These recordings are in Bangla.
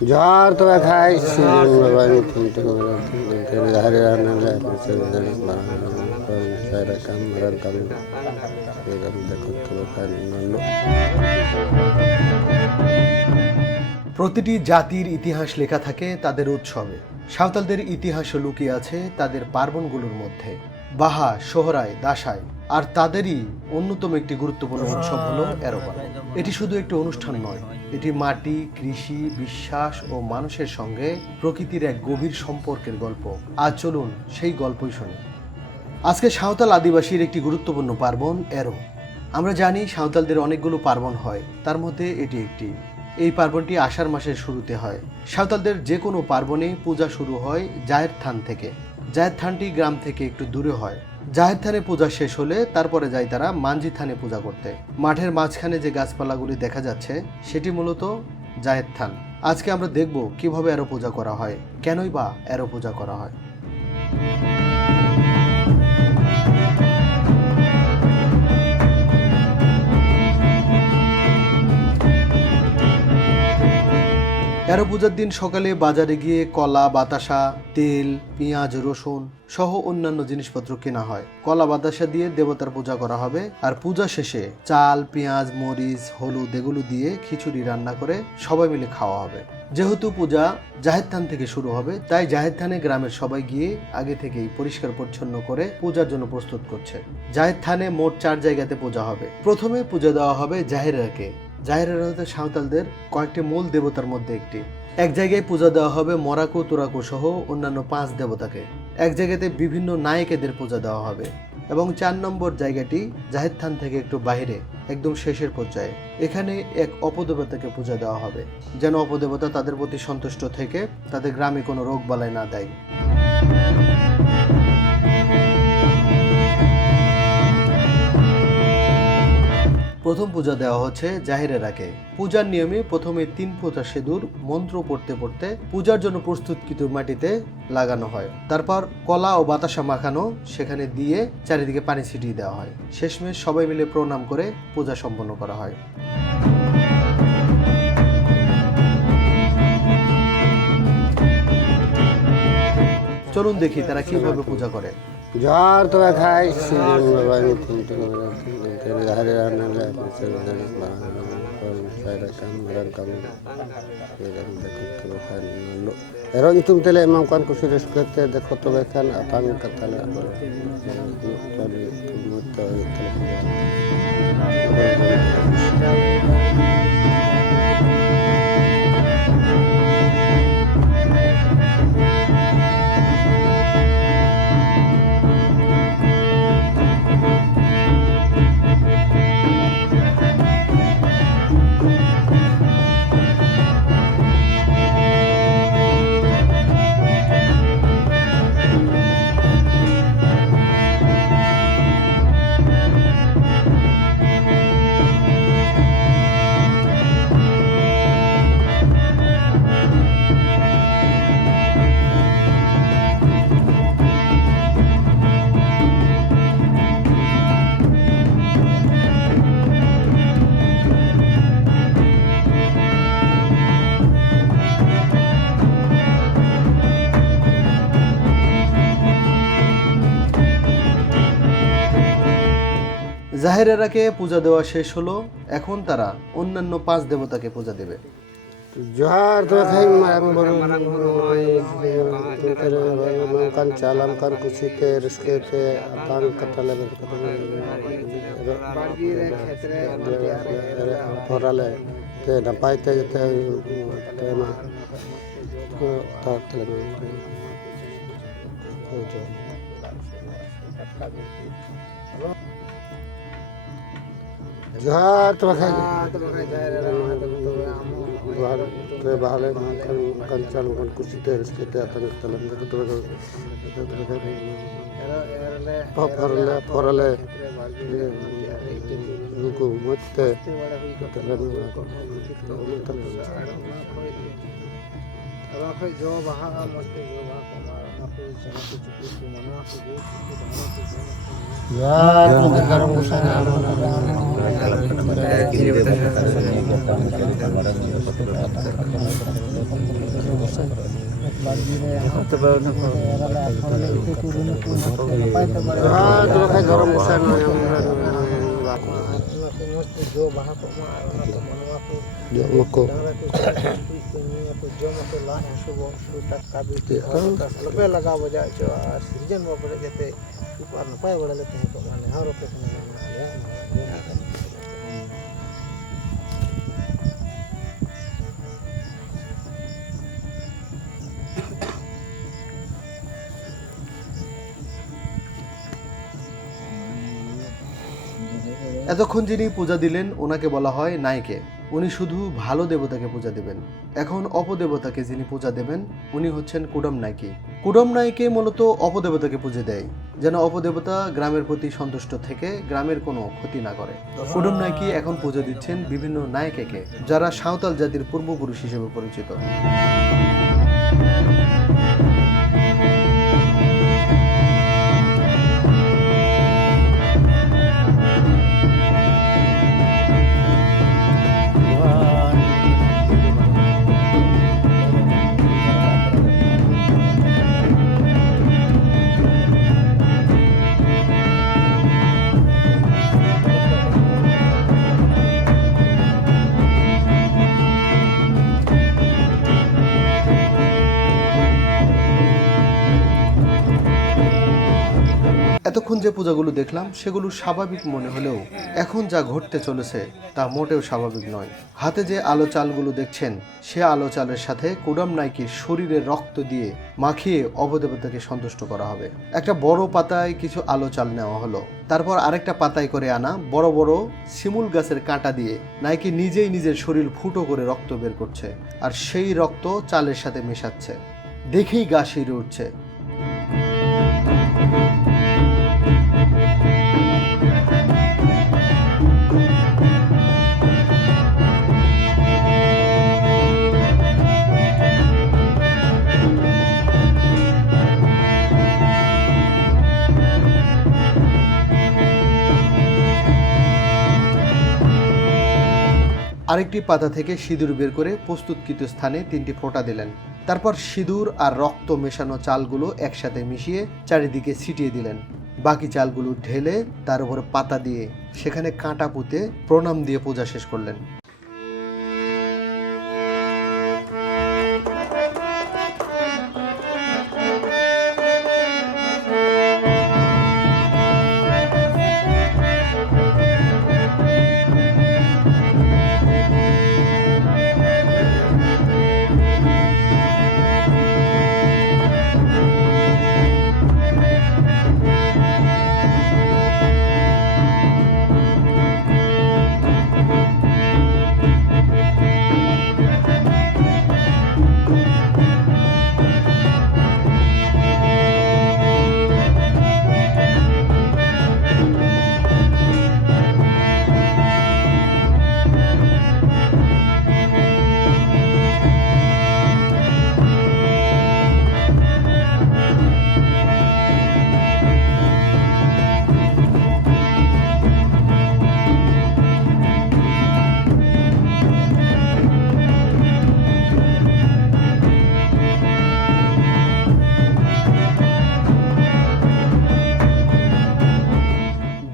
জোহার তো খাই প্রতিটি জাতির ইতিহাস লেখা থাকে তাদের উৎসবে। সাঁওতালদের ইতিহাসও লুকিয়ে আছে তাদের পার্বণগুলোর মধ্যে। বাহা, সোহরায়, দাসায়, আর তাদেরই অন্যতম একটি গুরুত্বপূর্ণ উৎসব হলো এরো পার্বণ। এটি শুধু একটি অনুষ্ঠান নয়, এটি মাটি, কৃষি, বিশ্বাস ও মানুষের সঙ্গে প্রকৃতির এক গভীর সম্পর্কের গল্প। আজ চলুন সেই গল্পই শুনি। আজকে সাঁওতাল আদিবাসীর একটি গুরুত্বপূর্ণ পার্বণ এরো। আমরা জানি সাঁওতালদের অনেকগুলো পার্বণ হয়, তার মধ্যে এটি একটি। এই পার্বণটি আষাঢ় মাসের শুরুতে হয়। সাঁওতালদের যে কোনো পার্বণে পূজা শুরু হয় জাহের থান থেকে। জাহের থানটি গ্রাম থেকে একটু দূরে হয়। জাহের থানে পূজা শেষ হলে তারপরে যায় তারা মাঞ্জি থানে পূজা করতে। মাঠের মাঝখানে যে গাছপালাগুলি দেখা যাচ্ছে সেটি মূলত জাহের থান। আজকে আমরা দেখব কিভাবে এরো পূজা করা হয়, কেনই বা এরো পূজা করা হয়। এরো পূজার দিন সকালে বাজারে গিয়ে কলা, বাতাসা, তেল, পেঁয়াজ, রসুন সহ অন্যান্য জিনিসপত্র কেনা হয়। কলা বাতাসা দিয়ে দেবতার পূজা করা হবে, আর পূজা শেষে চাল, পেঁয়াজ, মরিচ, হলুদ এগুলো দিয়ে খিচুড়ি রান্না করে সবাই মিলে খাওয়া হবে। যেহেতু পূজা জাহের থান থেকে শুরু হবে, তাই জাহের থানে গ্রামের সবাই গিয়ে আগে থেকেই পরিষ্কার পরিচ্ছন্ন করে পূজার জন্য প্রস্তুত করছে। জাহের থানে মোট 4 জায়গাতে পূজা হবে। প্রথমে পূজা দেওয়া হবে জাহেরাকে। জাহেরের হতে সাঁওতালদের কয়েকটি মূল দেবতার মধ্যে একটি। এক জায়গায় পূজা দেওয়া হবে মরাকো, তুরাকো সহ অন্যান্য 5 দেবতাকে। এক জায়গাতে বিভিন্ন নায়কেদের পূজা দেওয়া হবে, এবং 4 নম্বর জায়গাটি জাহের থান থেকে একটু বাইরে, একদম শেষের পর্যায়ে। এখানে এক অপদেবতাকে পূজা দেওয়া হবে, যেন অপদেবতা তাদের প্রতি সন্তুষ্ট থেকে তাদের গ্রামে কোনো রোগ বালাই না দেয়। প্রথম পূজা দেওয়া হচ্ছে জাহেরেরাকে। পূজার নিয়মে প্রথমে 3 ফোঁটা সিঁদুর মন্ত্র পড়তে পড়তে পূজার জন্য প্রস্তুতকৃত মাটিতে লাগানো হয়। তারপর কলা ও বাতাসা মাখানো সেখানে দিয়ে চারিদিকে পানি ছিটিয়ে দেওয়া হয়। শেষমেশ সবাই মিলে প্রণাম করে পূজা সম্পন্ন করা হয়। চলুন দেখি তারা কিভাবে পূজা করে। জোহার তো খাই ero nyutum tele emang kan kusi reskete dekho to bekan atang katale জাহেরেরাকে পূজা দেওয়া শেষ হলো। এখন তারা অন্যান্য 5 দেবতাকে পূজা দেবে। জোহার তো খাই marang buru kan calam kan kusite reskete atang katale porale te napai te tema ko ta tele jihad to khai jihad to bahale kan calam kan kusite reskete atang katale porale nuku motte ya ᱟᱫᱚ ᱵᱟᱠᱷᱟᱡ ᱫᱷᱚᱨᱚᱢ ᱜᱚᱸᱥᱟᱭ ᱱᱚᱜᱼᱚᱭ ᱡᱚ ᱵᱟᱦᱟ ᱠᱚ ᱢᱟ ᱚᱱᱟ ᱠᱚ ᱢᱟᱱᱣᱟ ᱠᱚ ᱡᱚᱢ ᱟᱠᱚ ᱰᱟᱝᱨᱟ ᱠᱚ ᱧᱩᱭᱟᱠᱚ ᱡᱚᱢᱟᱠᱚ ᱞᱟᱡ ᱦᱟᱹᱥᱩ ᱵᱚᱦᱚᱜ ᱦᱟᱹᱥᱩ ᱴᱟᱴᱠᱟ ᱵᱤᱯᱤ ᱟᱞᱚᱯᱮ ᱞᱟᱜᱟᱣ ᱵᱟᱡᱟᱣ ᱦᱚᱪᱚᱣᱟᱜᱼᱟ ᱟᱨ ᱥᱤᱨᱡᱚᱱ ᱵᱟᱯᱟᱨᱮ ᱡᱟᱛᱮ ᱟᱨ ᱱᱟᱯᱟᱭ ᱵᱟᱲᱟ ᱞᱮ ᱛᱟᱦᱮᱸ ᱠᱚᱜ ᱢᱟ ᱱᱮᱦᱚᱨ ᱟᱯᱮ ᱠᱟᱱᱟ ᱟᱞᱮᱭᱟᱜ ᱱᱮᱦᱚᱨ এতক্ষণ যিনি পূজা দিলেন ওনাকে বলা হয় নাইকে। উনি শুধু ভালো দেবতাকে পূজা দেবেন। এখন অপদেবতাকে যিনি পূজা দেবেন উনি হচ্ছেন কুডম নাইকে। কুডম নাইকে মূলত অপদেবতাকে পুজো দেয় যেন অপদেবতা গ্রামের প্রতি সন্তুষ্ট থেকে গ্রামের কোনো ক্ষতি না করে। কুডম নাইকে এখন পুজো দিচ্ছেন বিভিন্ন নায়কেকে যারা সাঁওতাল জাতির পূর্বপুরুষ হিসেবে পরিচিত। এতক্ষণ যে পূজাগুলো দেখলাম সেগুলো স্বাভাবিক মনে হলেও এখন যা ঘটতে চলেছে তা মোটেও স্বাভাবিক নয়। হাতে যে আলো চালগুলো দেখছেন সে আলো চালের সাথে কুডম নাইকের শরীরে রক্ত দিয়ে মাখিয়ে অপদেবতাকে সন্তুষ্ট করা হবে। একটা বড় পাতায় কিছু আলো চাল নেওয়া হলো, তারপর আরেকটা পাতায় করে আনা বড় বড় শিমুল গাছের কাঁটা দিয়ে নাইকে নিজেই নিজের শরীর ফুটো করে রক্ত বের করছে আর সেই রক্ত চালের সাথে মেশাচ্ছে। দেখেই গা শিউরে উঠছে। আরেকটি পাতা থেকে সিঁদুর বের করে প্রস্তুতকৃত স্থানে 3টি ফোঁটা দিলেন। তারপর সিঁদুর আর রক্ত মেশানো চালগুলো একসাথে মিশিয়ে চারিদিকে ছিটিয়ে দিলেন। বাকি চালগুলো ঢেলে তার উপরে পাতা দিয়ে সেখানে কাঁটা পুঁতে প্রণাম দিয়ে পূজা শেষ করলেন।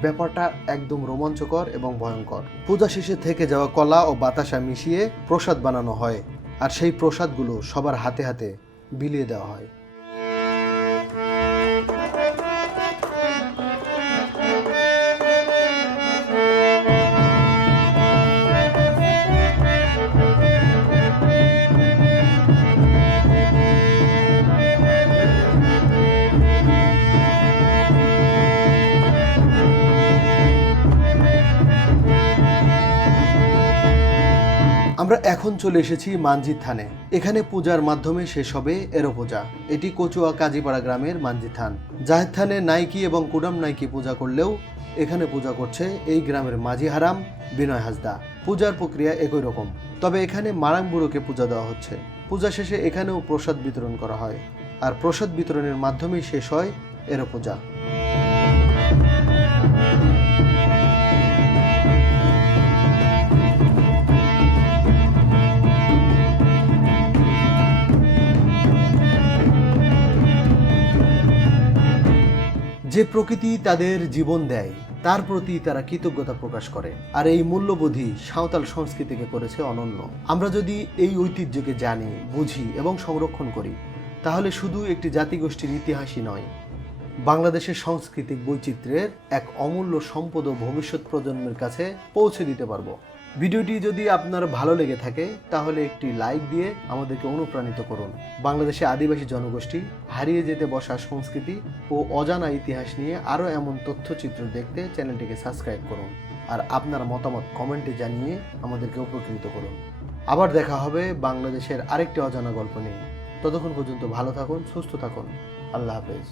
ব্যাপারটা একদম রোমাঞ্চকর এবং ভয়ঙ্কর। পূজা শেষে থেকে যাওয়া কলা ও বাতাসা মিশিয়ে প্রসাদ বানানো হয় আর সেই প্রসাদগুলো সবার হাতে হাতে বিলিয়ে দেওয়া হয়। আমরা এখন চলে এসেছি মানজিত থানে। এখানে পূজার মাধ্যমে শেষ হবে এরো পূজা। এটি কচুয়া কাজীপাড়া গ্রামের মানজিত থান। জাহেদ থানে নাইকি এবং কুডম নাইকি পূজা করলেও এখানে পূজা করছে এই গ্রামের মাঝি হারাম বিনয় হাসদা। পূজার প্রক্রিয়া একই রকম, তবে এখানে মারাং বুড়োকে পূজা দেওয়া হচ্ছে। পূজা শেষে এখানেও প্রসাদ বিতরণ করা হয় আর প্রসাদ বিতরণের মাধ্যমেই শেষ হয় এরো পূজা। যে প্রকৃতি তাদের জীবন দেয় তার প্রতি তারা কৃতজ্ঞতা প্রকাশ করে, আর এই মূল্যবোধই সাঁওতাল সংস্কৃতিকে করেছে অনন্য। আমরা যদি এই ঐতিহ্যকে জানি, বুঝি এবং সংরক্ষণ করি, তাহলে শুধু একটি জাতিগোষ্ঠীর ইতিহাসই নয়, বাংলাদেশের সাংস্কৃতিক বৈচিত্র্যের এক অমূল্য সম্পদ ও ভবিষ্যৎ প্রজন্মের কাছে পৌঁছে দিতে পারবো। ভিডিওটি যদি আপনার ভালো লেগে থাকে তাহলে একটি লাইক দিয়ে আমাদেরকে অনুপ্রাণিত করুন। বাংলাদেশে আদিবাসী জনগোষ্ঠী, হারিয়ে যেতে বসা সংস্কৃতি ও অজানা ইতিহাস নিয়ে আরও এমন তথ্যচিত্র দেখতে চ্যানেলটিকে সাবস্ক্রাইব করুন, আর আপনার মতামত কমেন্টে জানিয়ে আমাদেরকে উপকৃত করুন। আবার দেখা হবে বাংলাদেশের আরেকটি অজানা গল্প নিয়ে। ততক্ষণ পর্যন্ত ভালো থাকুন, সুস্থ থাকুন। আল্লাহ হাফেজ।